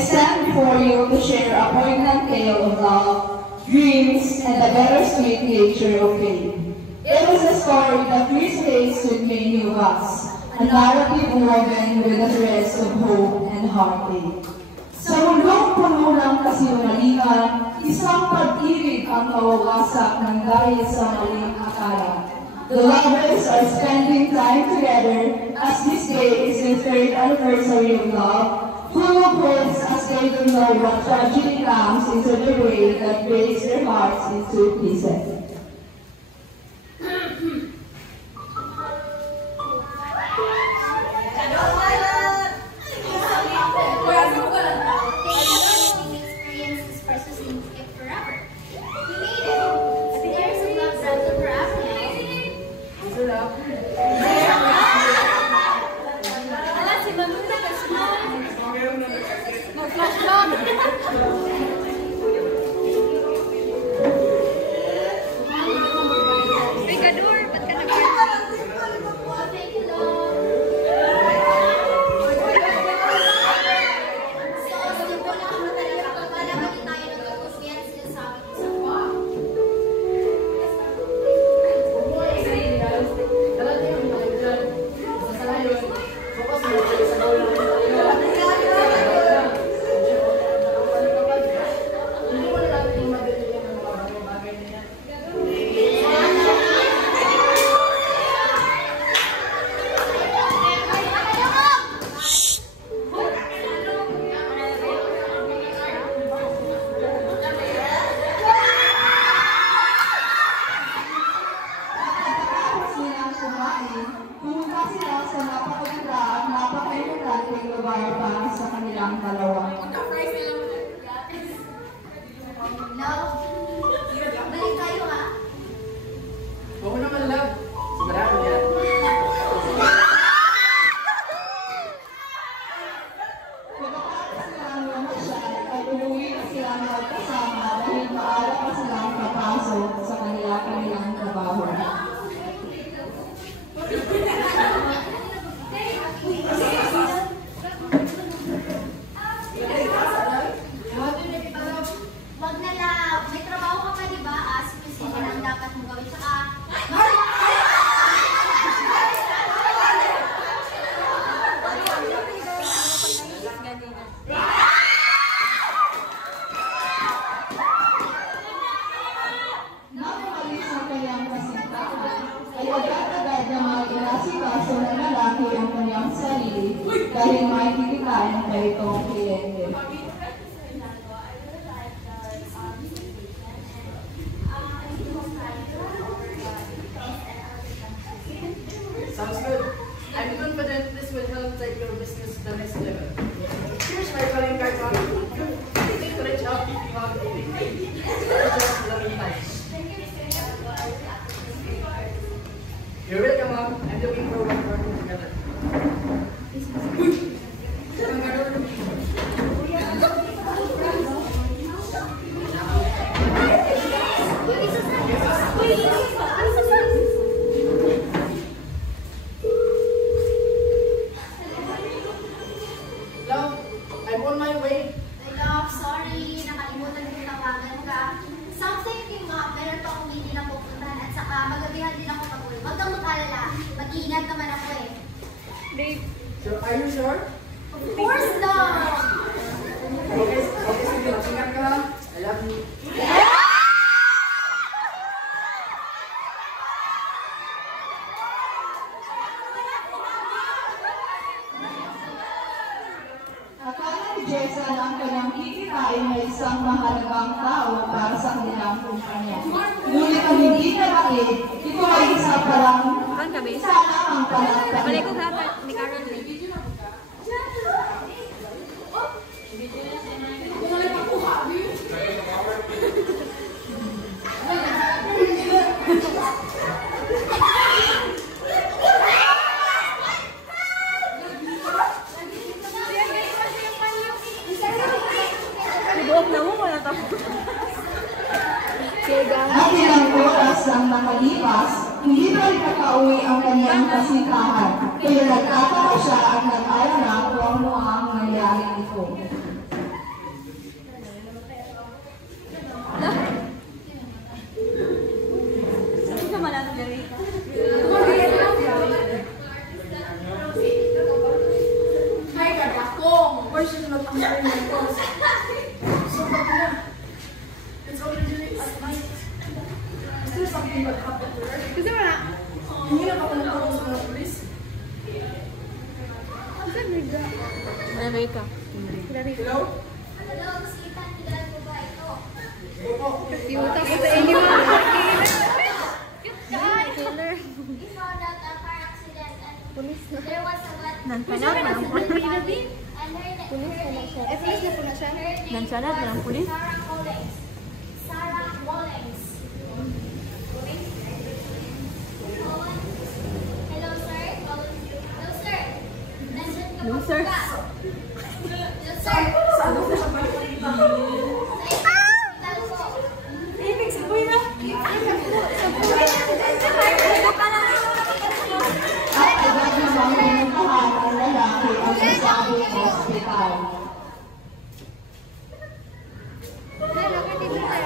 stand before you to share a poignant tale of love, dreams, and the bittersweet nature of faith. It is a story that resonates with many of us, a narrative woven with the threads of hope and heartache. Sa mundong puno ng kasinungalingan, isang pag-ibig ang mawawasak ng dahil sa maling akala. The lovers are spending time together as this day is the third anniversary of love, full of hopes as they don't know what tragedy comes into their way that breaks their hearts into pieces. Sounds good. I'm confident this will help take your business to the next level. Here's my calling card on. Take the reach out if you have anything. Just 11 times. You're welcome, Mom. I'm looking forward to working together. So, are you sure? Of course not! Okay, sige. Ingat ka. I love you. Akala ni Jessa na ang kanyang kikitain ay isang mahalagang tao para sa kanilang kumpanya. Ngunit ang hindi narakit, ito ay isa parang sana ang palagpalit. Balik ko dapat ni Carol. At ilang oras ang nakalipas, hindi pa rin nakauwi ang kanyang kasintahan, kaya nagtataka siya at nag-alala kung ano ang nangyari nito. during my course. So, it's already at night. Is there something that happened to her? Kasi wala. Hindi na ako nagtawag sa mga police. Kasi bigla. Nanay ka. Hello? Hello, Miss Ethan, kilala mo ba ito? Opo. Iuta ko sa inyo mga Killer. We found out a car accident and Police na. there was a wet Nansanag na ang police. and her name Eh, police na po na siya. Nansanag na ang police. Sarah Collins. Sarah Collins. Hello, sir. Hello, sir. Nandun ka No, pa sir. ba? Hello, sir. Saan ako siya nakikita? Hospital po. Ibig sabihin na. At agad namang pinuntahan ang lalaki ang nasabing hospital. Hello, pwede dito, sir.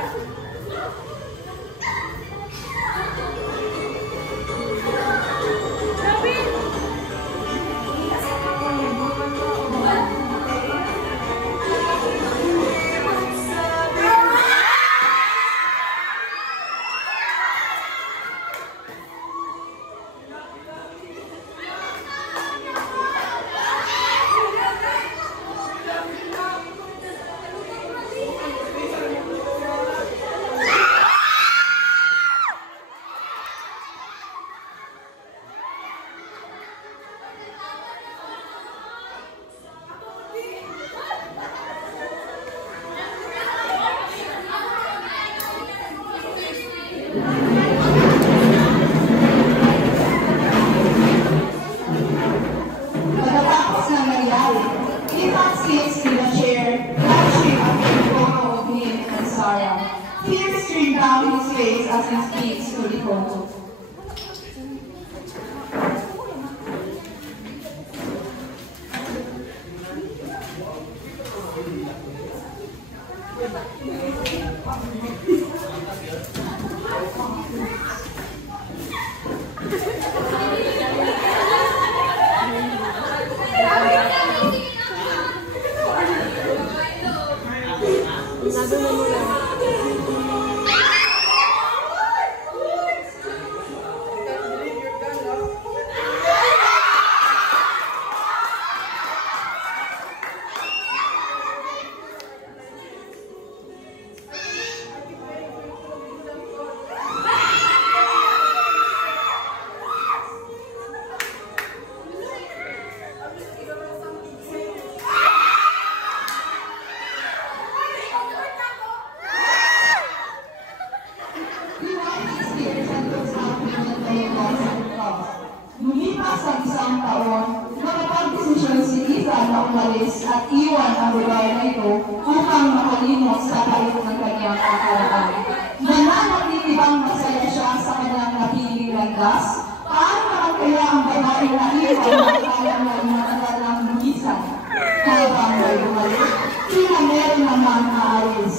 Pagkatapos na nangyari, ipat seats to the chair, flashing a big photo of him and Sarah. Tears stream down his face as he speaks to the photo. Nagano mo lang. Lumipas ang isang taon, nakapag-desisyon si Ethan na umalis at iwan ang lugar na ito upang makalimot sa kalit ng kanyang nakaraan. Nananatili bang masaya siya sa kanyang napiling landas? Paano naman kaya ang babae na iwan na kaya ng matagal ng lumisan? Habang may bumalik, sila meron naman aalis.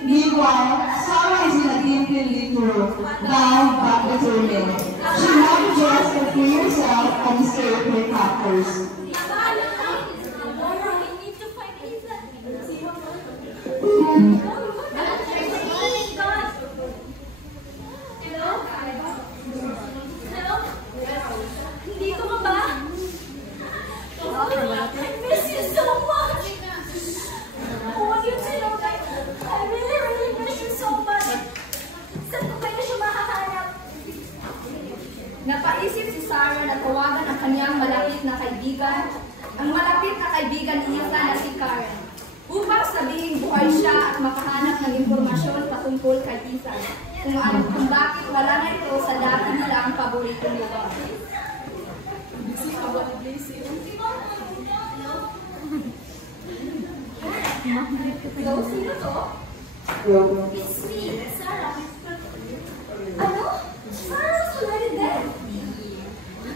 Meanwhile, Sarah is in a deeply little, down but determined. She manages to free herself and escape her captors. We need to find Ethan. Hello? Hello? Hindi ko ka ba? I miss you so much. I want you to know that I really miss you so much. Saan ko kayo siya mahahanap? Napaisip si Sarah na tawagan ang kanyang malapit na kaibigan, ang malapit na kaibigan ni Ethan na si Karen, upang sabihin buhay siya at makahanap ng impormasyon patungkol kay Ethan, kung bakit wala na ito sa dati nilang paboritong lugar. Hello, sino to? It's me, Sarah. Ano? Sarah's already dead.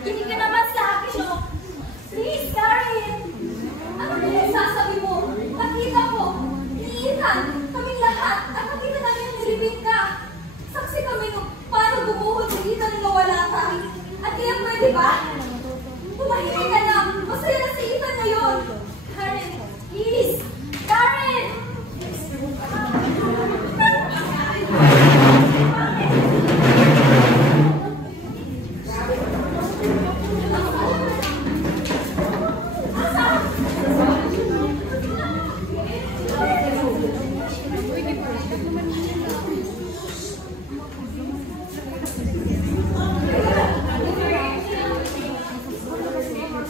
Hindi ka naman sa akin, no? Please, Karen! Ano ba yung sasabi mo? Nakita ko, ni Ethan, kaming lahat, at nakita namin ang nilibing ka. Saksi kami nung paano bumuhod si Ethan nung nawala ka. At kaya pwede ba? Tumahimik ka na. Masaya na si Ethan ngayon. Please! Karen!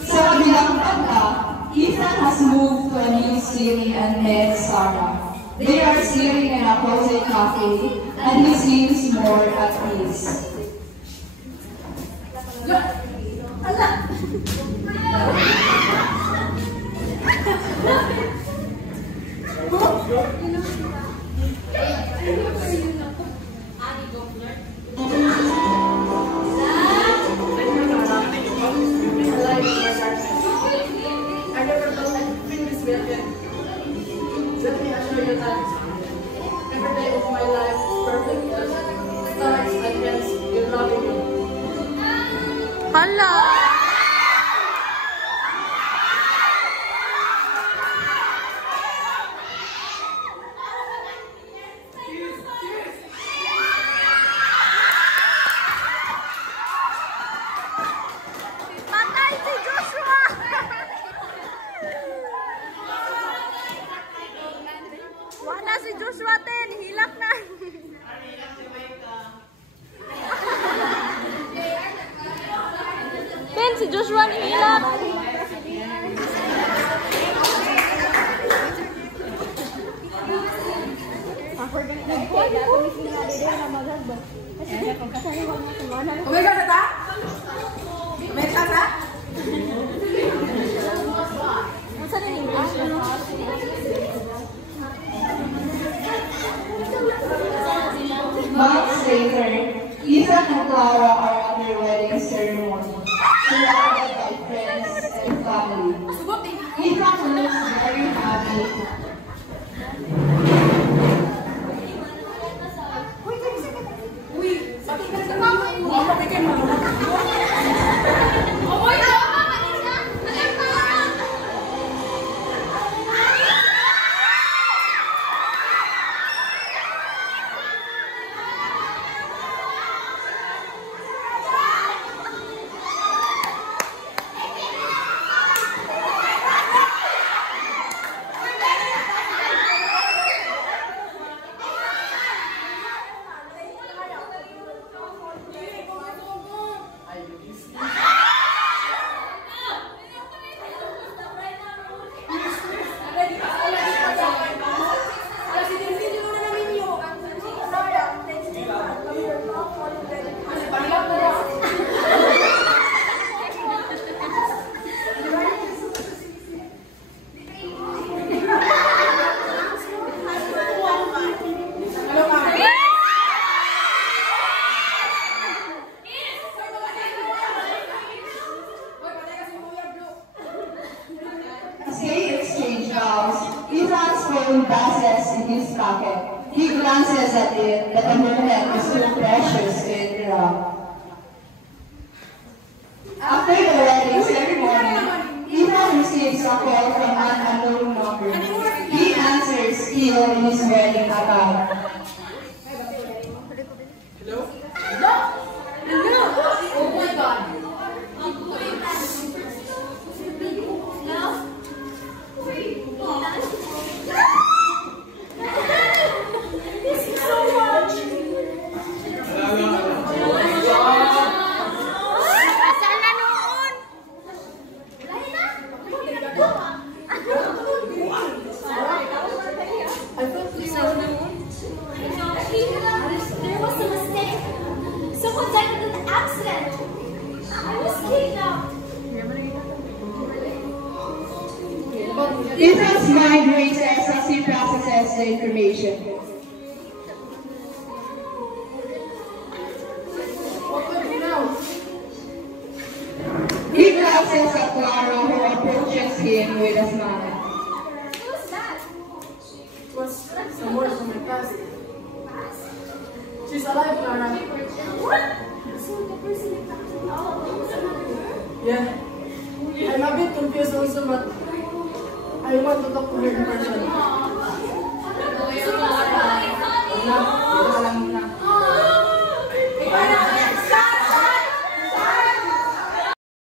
Sa kabilang banda, Ethan has moved to a new city and met Sarah. They are sitting in a cozy cafe, and he seems more at ease. I never felt anything this way yet. Let me assure you that every day of my life is perfect. Stars and ends in loving you. Hala! Patay si Joshua! Wala si Joshua ten, hilak na. Ten, si Joshua ni hilak. Umega na ta? Umega ta? Masa na yung Joshua? Months later, Ethan and Clara are at their wedding ceremony, surrounded by friends and family. Ethan looks very happy. As they exchange vows, Ethan's phone buzzes in his pocket. He glances at it, but the moment is too precious to interrupt. After the wedding ceremony, Ethan receives a call from an unknown number. He answers still in his wedding attire. Hello? Oh my God! This is so much! Saan na noon? I felt you were There was a mistake. Someone died in an accident. I was kidnapped. Ethan's mind races as he processes the information. what will you now? He glances at Clara, who approaches him with a smile. Who's that? It was some words from my past. She's alive, Clara. What? So the person you talked to all along was another girl? Yeah. I'm a bit confused also, but I want to talk to her in person.